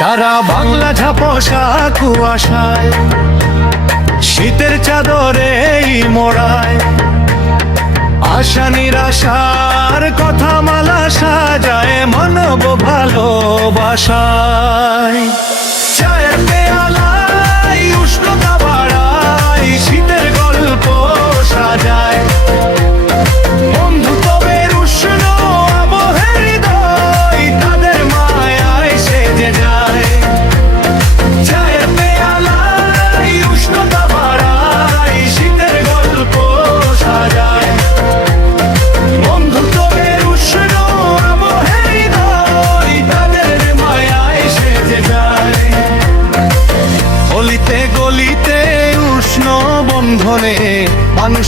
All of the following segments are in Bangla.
সারা বাংলা ঝাপসা কুয়াশায়, শীতের চাদরে মোড়ায়। আশা নিরাশার কথা মালা সাজায়, মানব ভালোবাসায়। চায়ের পেয়ালায়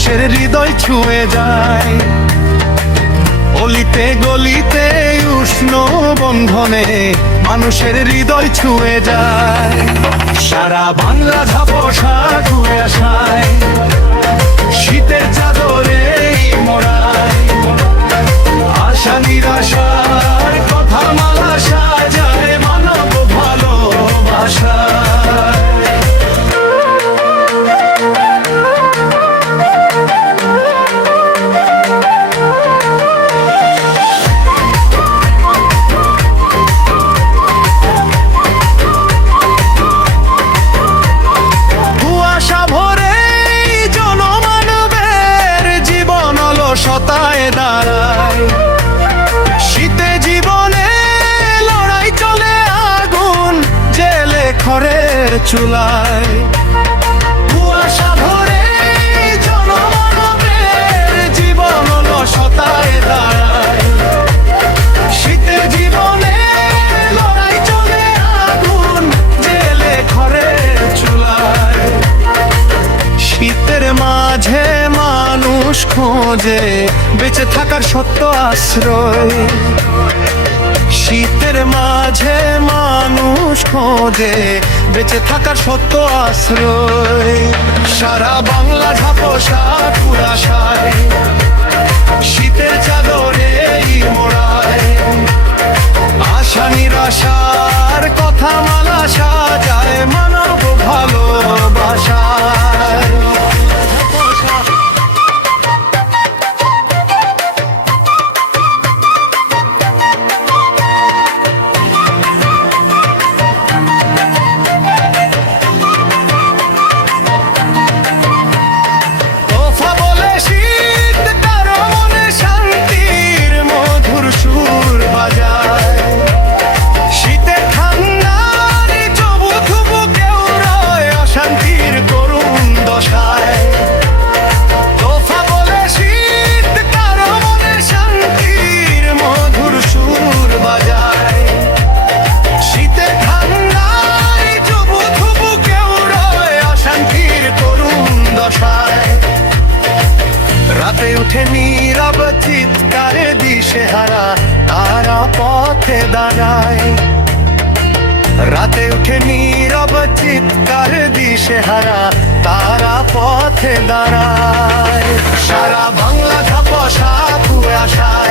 মানুষের হৃদয় ছুঁয়ে যায়। অলিতে গলিতে উষ্ণ বন্ধনে মানুষের হৃদয় ছুঁয়ে যায়। সারা বাংলা ঝাপসা ছুঁয়ে আসায়, শীতের চাদরে মোড়ায়। চুলায়। জীবন অলসতায় দাঁড়ায়। শীতে জেলে শীতের মাঝে মানুষ খোঁজে, বেঁচে থাকার সত্য আশ্রয়। শীতের মাঝে মানুষ খোঁজে বেঁচে থাকার সত্য আশ্রয়। সারা বাংলা ঝাপসা কুয়াশায় শীতের চাদরে উঠে নীরব চিৎকারে দিশে হারা তারা পথে দাঁড়ায়। রাতে উঠে নীরব চিৎকার দিশে হারা তারা পথে দাঁড়ায়। সারা বাংলা ঝাপসা কুয়াশায়